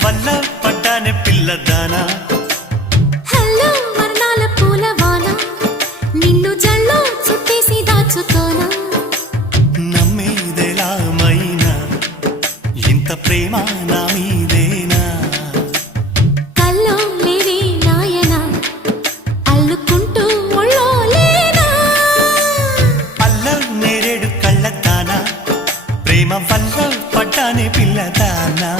వల్ల పడ్డానే పిల్లదానా హలో వర్ణాల పూలవాన నిన్ను జల్లో చుట్టేసి దాచుకోనా నమ్మేదెలా మైనా ఇంత ప్రేమ నా మీదేనా కల్లో లేవే నాయనా అల్లుకుంటూ ఒళ్ళో లేనా అల్ల నేరేడు కళ్ళతానా ప్రేమ వల్ల పడ్డానే పిల్లదానా